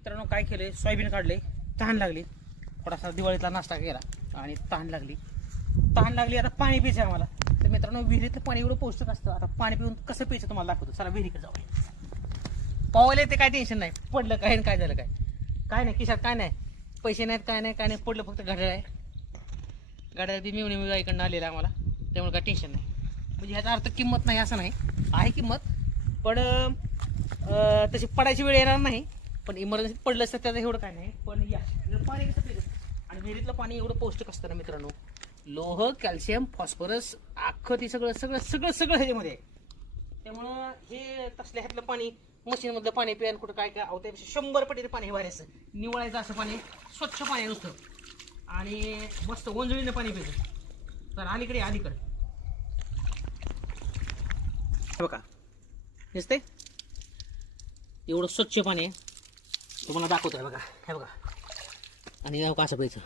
मित्रांनो काय केलंय, सोयाबीन काढले, तहान लागली, थोडासा दिवाळीतला नाश्ता केला आणि तहान लागली आता पाणी प्यायचं आम्हाला. तर मित्रांनो विहिरीतलं पाणी एवढं पौष्टिक असतं. आता पाणी पिऊन कसं प्यायचं तुम्हाला दाखवतो. चला विहिरीकडे जाऊया. पावायला येते, काय टेन्शन नाही. पडलं काय काय झालं काय नाही, खिशात काय नाही, पैसे नाहीत, काय नाही पडलं, फक्त घड्याळ आहे. घड्याळ ती मिळून इकडनं आलेलं आम्हाला, त्यामुळे काय टेन्शन नाही. म्हणजे ह्याचा अर्थ किंमत नाही असं नाही, आहे किंमत, पण तशी पडायची वेळ येणार नाही. पण इमर्जन्सी पडलं असतं त्याचं एवढं काय नाही. पण या पाणी कसं पिलं, आणि विहिरीतलं पाणी एवढं पौष्टिक असतं ना मित्रांनो. लोह, कॅल्शियम, फॉस्फरस, अख्खं ती सगळं सगळं सगळं सगळं ह्याच्यामध्ये आहे. त्यामुळं हे तसल्या ह्यातलं पाणी, मशीनमधलं पाणी पियान कुठं काय काय त्यापेक्षा 100 पटीने पाणी हे वाऱ्याचं निवळायचं. असं पाणी स्वच्छ पाणी नुसतं, आणि मस्त ओंजळीनं पाणी पितं. तर अलीकडे बघा दिसतंय, एवढं स्वच्छ पाणी आहे. तुम्हाला दाखवतोय बघा, हे बघा. आणि असं प्यायचं.